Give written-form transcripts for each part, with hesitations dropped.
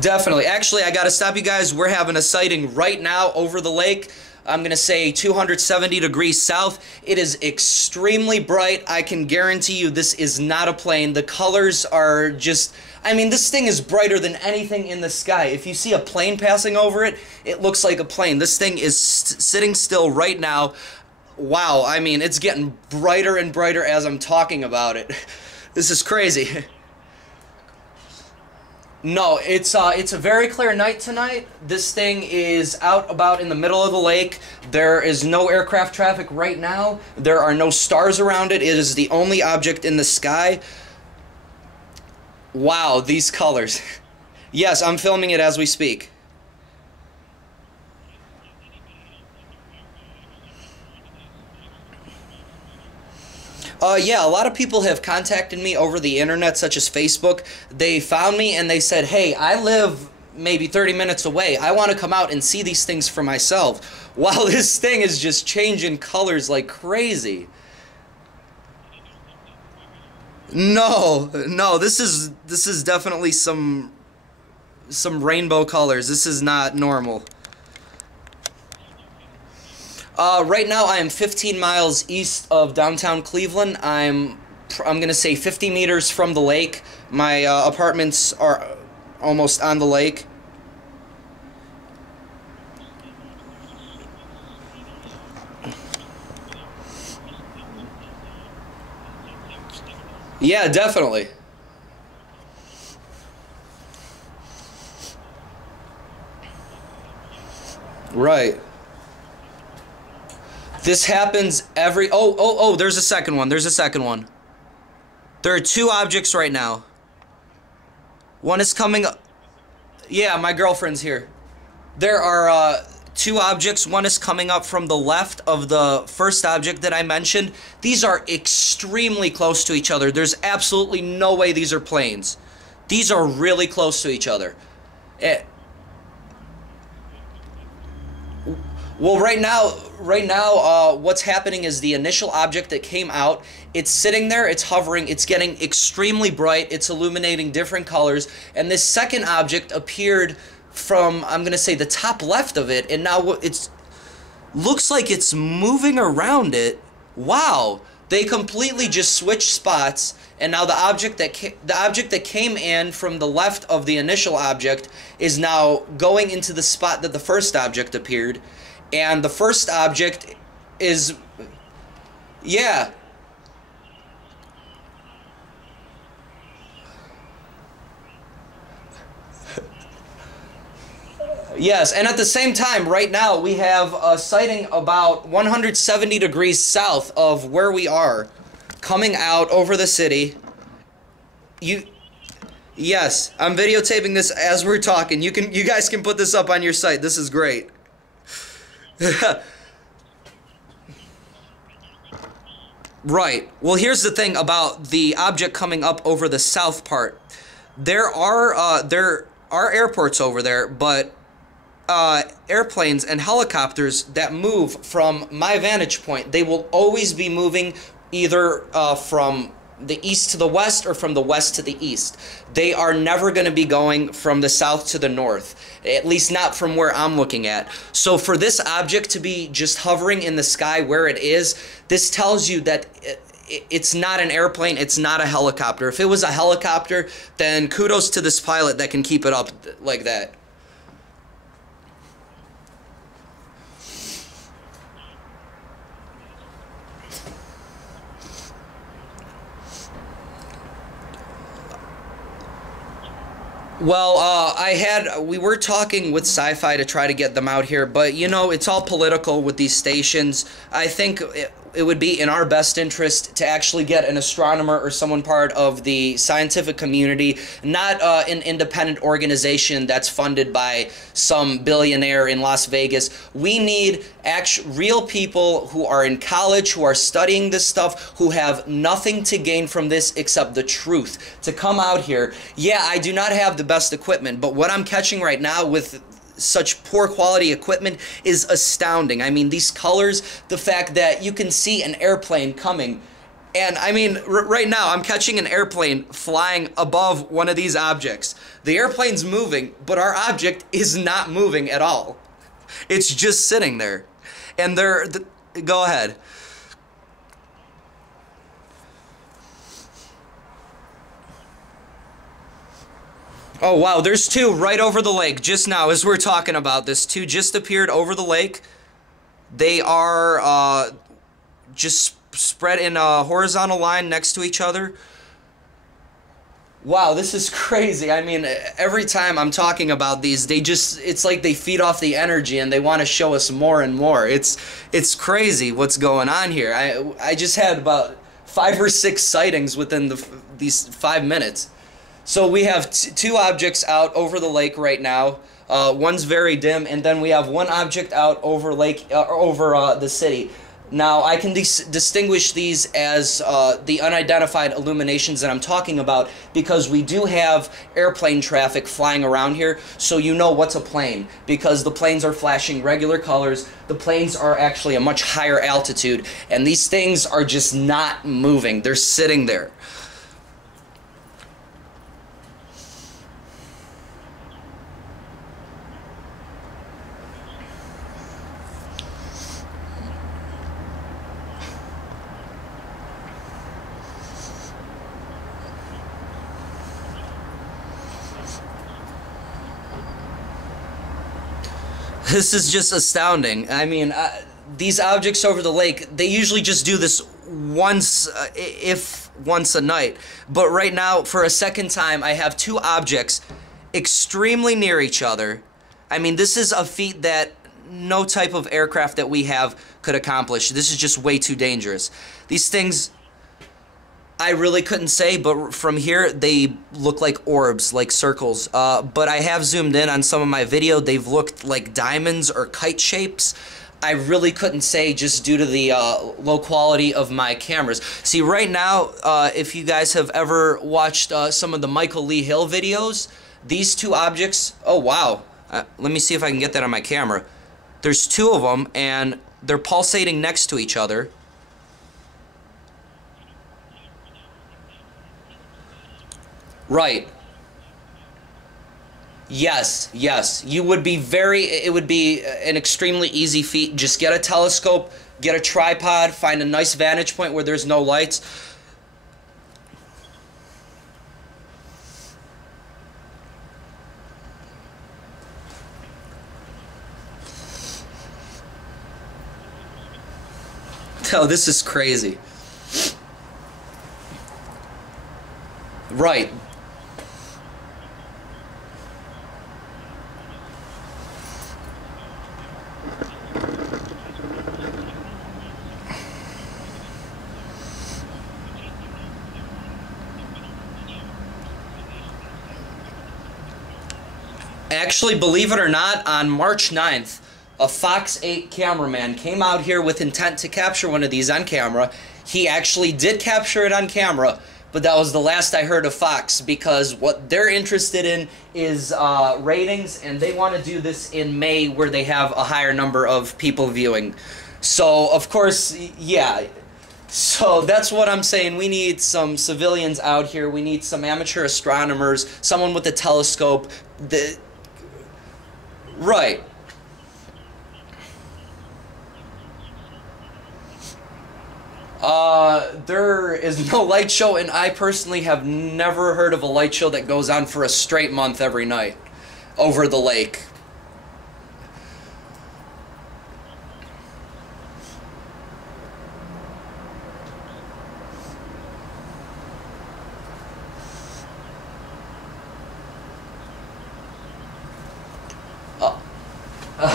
Definitely. Actually, I gotta stop you guys. We're having a sighting right now over the lake. I'm gonna say 270 degrees south. It is extremely bright. I can guarantee you this is not a plane. The colors are just, I mean, this thing is brighter than anything in the sky. If you see a plane passing over it, it looks like a plane. This thing is sitting still right now. Wow, I mean, it's getting brighter and brighter as I'm talking about it. This is crazy. No, it's a very clear night tonight. This thing is out about in the middle of the lake. There is no aircraft traffic right now. There are no stars around it. It is the only object in the sky. Wow, these colors. Yes, I'm filming it as we speak. Yeah, a lot of people have contacted me over the internet, such as Facebook. They found me and they said, hey, I live maybe 30 minutes away. I want to come out and see these things for myself. Wow, this thing is just changing colors like crazy. No, no, this is definitely some rainbow colors. This is not normal. Right now I am 15 miles east of downtown Cleveland. I'm gonna say 50 meters from the lake. My apartments are almost on the lake. Yeah, definitely. Right. This happens every... Oh, there's a second one. There's a second one. There are two objects right now. One is coming... Yeah, my girlfriend's here. There are two objects. One is coming up from the left of the first object that I mentioned. These are extremely close to each other. There's absolutely no way these are planes. These are really close to each other. Eh, Well, right now, what's happening is the initial object that came out, it's sitting there, it's hovering, it's getting extremely bright, it's illuminating different colors, and this second object appeared from, I'm going to say, the top left of it, and now it's looks like it's moving around it. Wow, they completely just switched spots, and now the object that came in from the left of the initial object is now going into the spot that the first object appeared. And the first object is, yeah. Yes, and at the same time, right now, we have a sighting about 170 degrees south of where we are, coming out over the city. Yes, I'm videotaping this as we're talking. You guys can put this up on your site. This is great. Right. Well, here's the thing about the object coming up over the south part. There are airports over there, but airplanes and helicopters that move from my vantage point, they will always be moving either from the east to the west or from the west to the east. They are never going to be going from the south to the north, at least not from where I'm looking at. So for this object to be just hovering in the sky where it is, this tells you that it's not an airplane, it's not a helicopter. If it was a helicopter, then kudos to this pilot that can keep it up like that. Well, we were talking with Sci-Fi to try to get them out here, but you know, it's all political with these stations. I think it would be in our best interest to actually get an astronomer or someone part of the scientific community, not an independent organization that's funded by some billionaire in Las Vegas. We need real people who are in college, who are studying this stuff, who have nothing to gain from this except the truth, to come out here. Yeah, I do not have the best equipment, but what I'm catching right now with such poor quality equipment is astounding. I mean, these colors, the fact that you can see an airplane coming And I mean, right now I'm catching an airplane flying above one of these objects. The airplane's moving, but our object is not moving at all. It's just sitting there. And go ahead. Oh wow, there's two right over the lake just now as we're talking about this. Two just appeared over the lake. They are just spread in a horizontal line next to each other. Wow, this is crazy. I mean, every time I'm talking about these, it's like they feed off the energy and they want to show us more and more. It's crazy what's going on here. I just had about 5 or 6 sightings within these 5 minutes. So we have two objects out over the lake right now. One's very dim, and then we have one object out over the city. Now I can distinguish these as the unidentified illuminations that I'm talking about because we do have airplane traffic flying around here, so you know what's a plane because the planes are flashing regular colors. The planes are actually a much higher altitude, and these things are just not moving. They're sitting there. This is just astounding. I mean, these objects over the lake, they usually just do this once, if once a night. But right now, for a second time, I have two objects extremely near each other. I mean, this is a feat that no type of aircraft that we have could accomplish. This is just way too dangerous. These things, I really couldn't say, but from here they look like orbs, like circles. But I have zoomed in on some of my video. They've looked like diamonds or kite shapes. I really couldn't say just due to the low quality of my cameras. See, right now, if you guys have ever watched some of the Michael Lee Hill videos, these two objects, oh wow. Let me see if I can get that on my camera. There's two of them, and they're pulsating next to each other. Right. Yes, yes. You would be it would be an extremely easy feat. Just get a telescope, get a tripod, find a nice vantage point where there's no lights. Oh, this is crazy. Right. Actually, believe it or not, on March 9th, a Fox 8 cameraman came out here with intent to capture one of these on camera. He actually did capture it on camera, but that was the last I heard of Fox because what they're interested in is ratings, and they want to do this in May where they have a higher number of people viewing. So, of course, yeah. So that's what I'm saying. We need some civilians out here. We need some amateur astronomers, someone with a telescope. Right. There is no light show, and I personally have never heard of a light show that goes on for a straight month every night over the lake.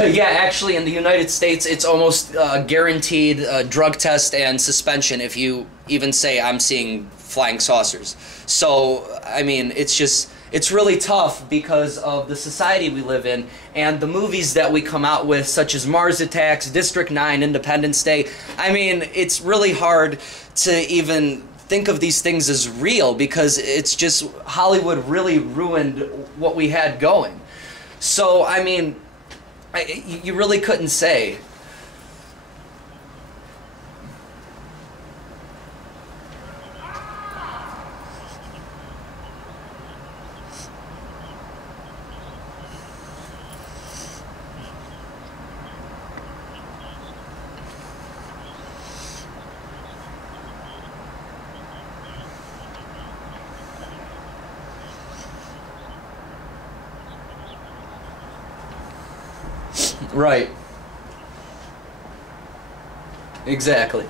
Yeah, actually, in the United States, it's almost guaranteed drug test and suspension if you even say I'm seeing flying saucers. So, I mean, it's really tough because of the society we live in and the movies that we come out with, such as Mars Attacks, District 9, Independence Day. I mean, it's really hard to even think of these things as real because it's just Hollywood really ruined what we had going. So, I mean, you really couldn't say. Right. Exactly.